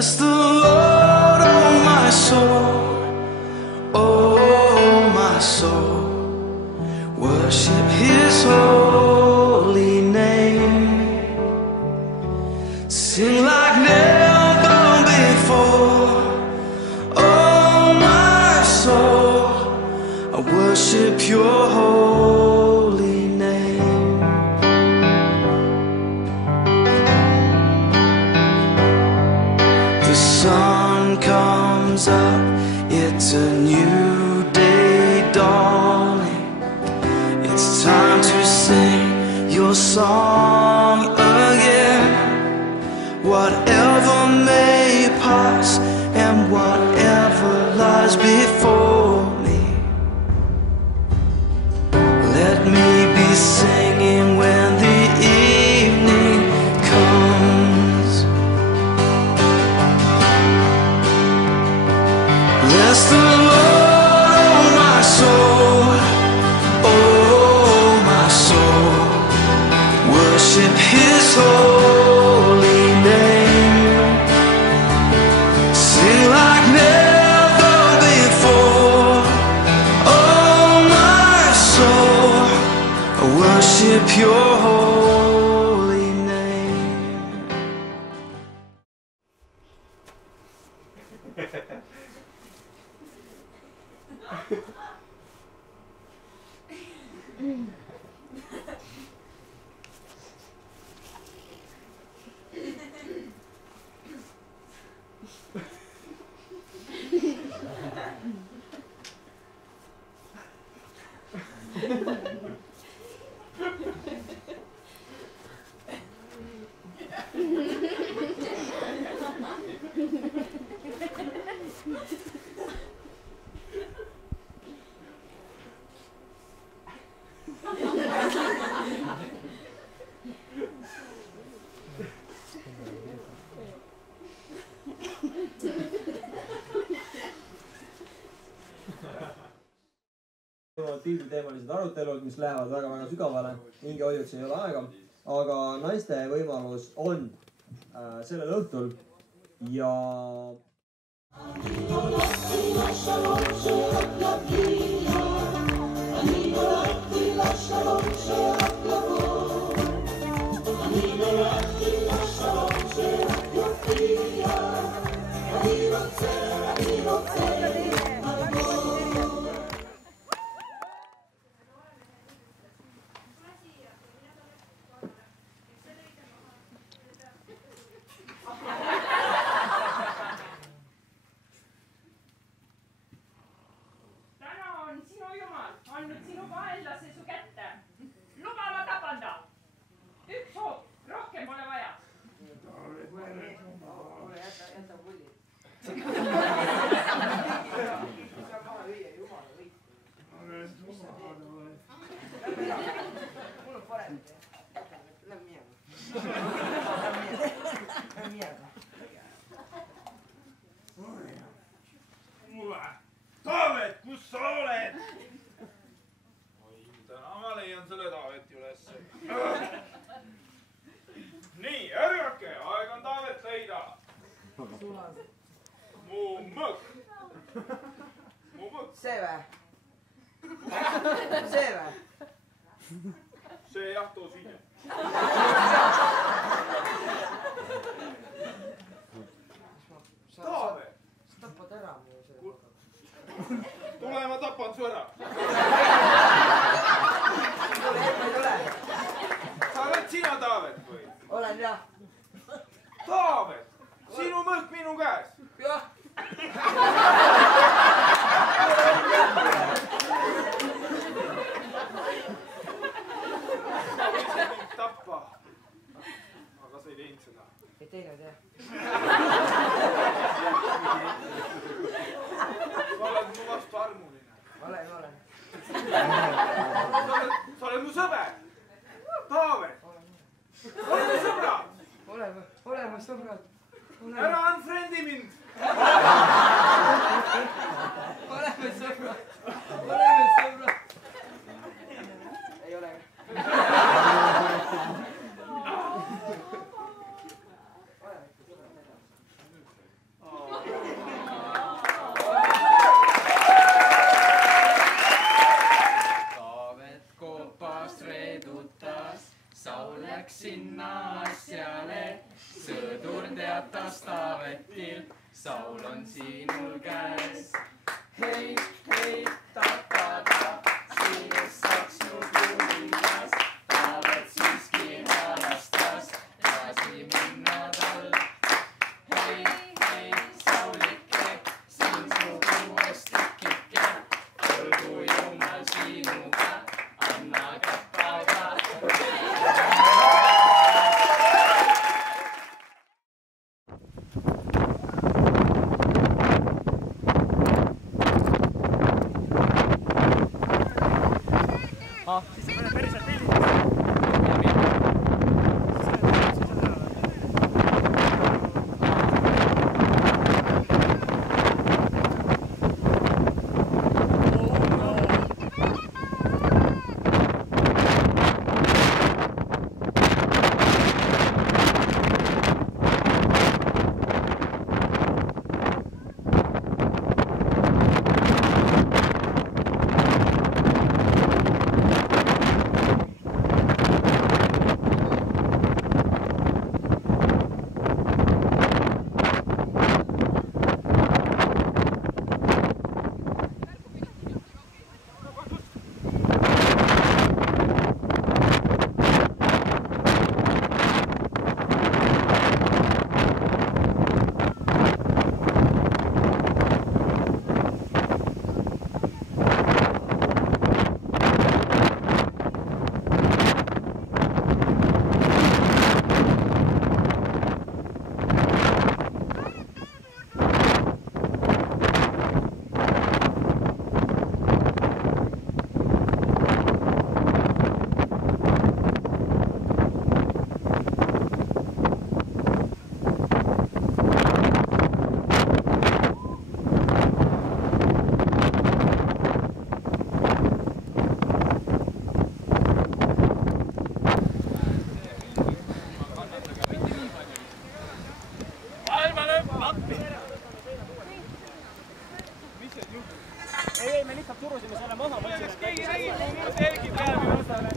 Bless the Lord, oh my soul, oh my soul. Worship His holy name. Sing like never before. Oh my soul, I worship your holy name. The sun comes up, it's a new day dawning. It's time to sing your song again. Whatever may pass and whatever lies before me, let me be singing when the evening comes. Bless the Lord, oh my soul, oh my soul. Worship His holy name. Sing like never before. Oh my soul, I worship your holy name. Pilviteemalised arutelud, mis lähevad väga-väga sügavale, hingehoiuks ei ole aega, aga naiste võimalus on sellel õhtul ja Taavet, kus sa oled? Oi, täna ma leian selle Taaveti ülesse. Nii, ärgake, aeg on Taavet leida. Mu mõkk. See vä? See vä? See jah, too sinna. Taavet. Sa tapad ära mu selle. Tule, ma tapan su ära. Ei tule. Sa oled sina Taavet või? Olen jah. Taavet, sinu mõõk minu käes. Jah. Ma võisin mind tappa. Aga sa ei teinud seda. Ei teinud jah. Sa oled mu vastu armuline. Olen. Sa oled mu sõber. Taavet. Ole mu sõbrad. Ole mu sõbrad. Ära unfriendi mind. ei, me lihtsalt surusime selle maha. Keegi nägi, mul telgi peal vastane.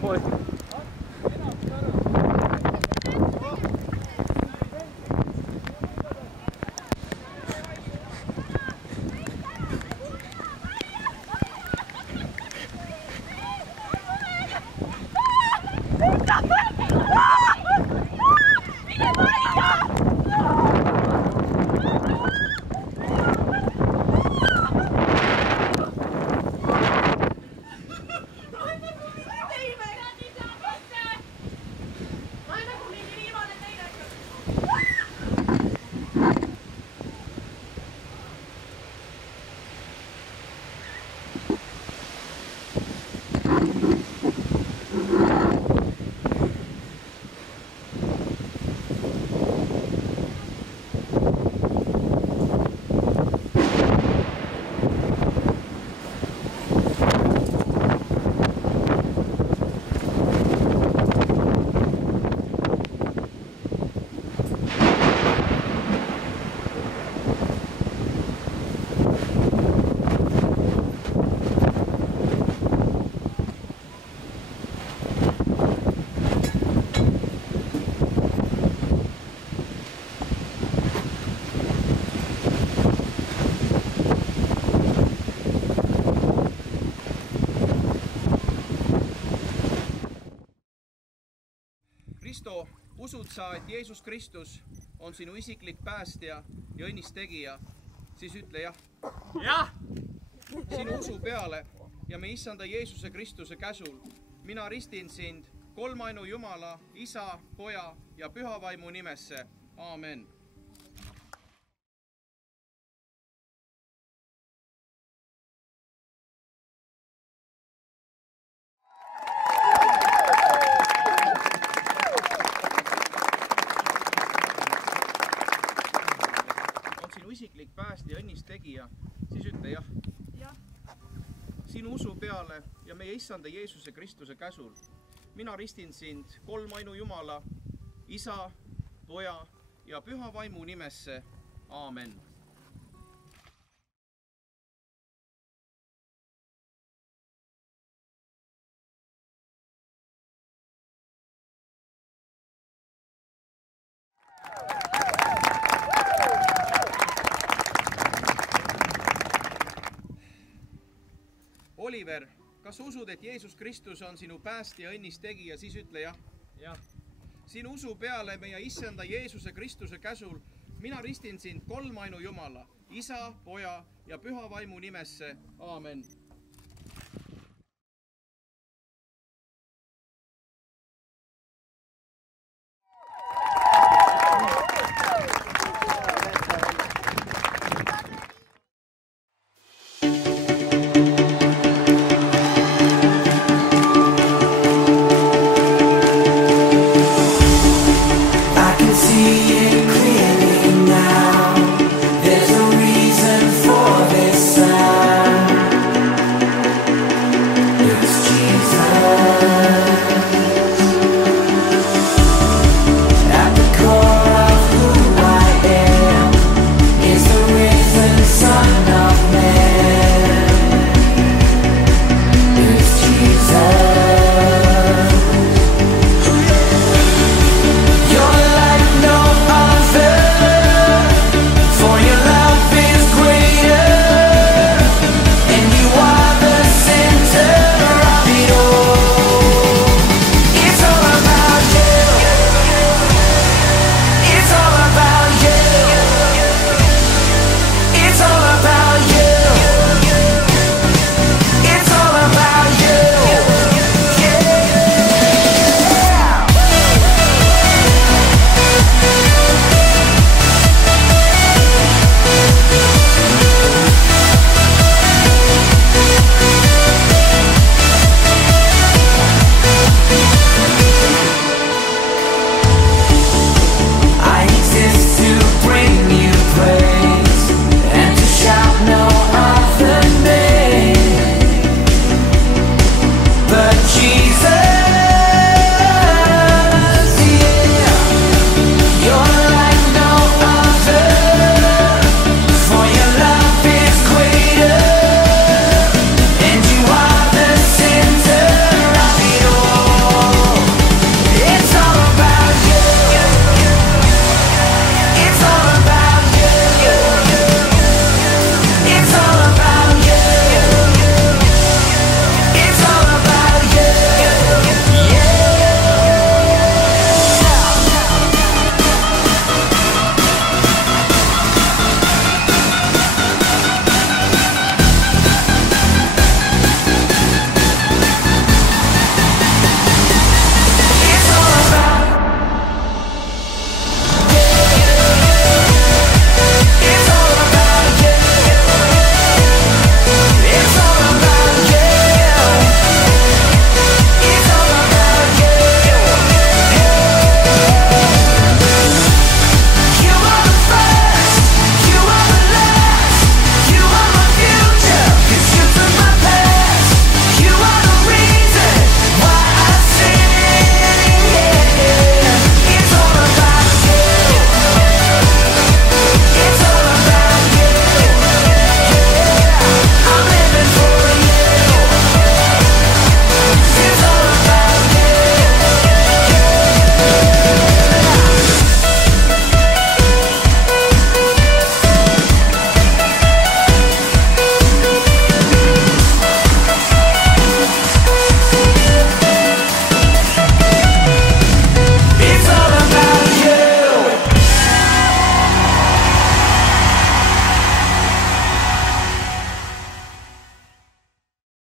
Kristo, usud sa, et Jeesus Kristus on sinu isiklik päästja ja õnnistegija, siis ütle jah. Jah! Sinu usu peale ja me issanda Jeesuse Kristuse käsul mina ristin sind kolmainu Jumala, Isa, Poja ja Püha Vaimu nimesse. Aamen. Isiklik päästja ja õnnistegija, siis ütle jah. Jah. Sinu usu peale ja meie issanda Jeesuse Kristuse käsul mina ristin sind kolmainu Jumala, Isa, Poja ja Püha Vaimu nimesse. Aamen. Oliver, kas usud, et Jeesus Kristus on sinu päästja ja õnnistegija, siis ütle jah. Jah. Sinu usu peale meie issanda Jeesuse Kristuse käsul mina ristin sind kolmainu Jumala, Isa, Poja ja Püha Vaimu nimesse. Aamen.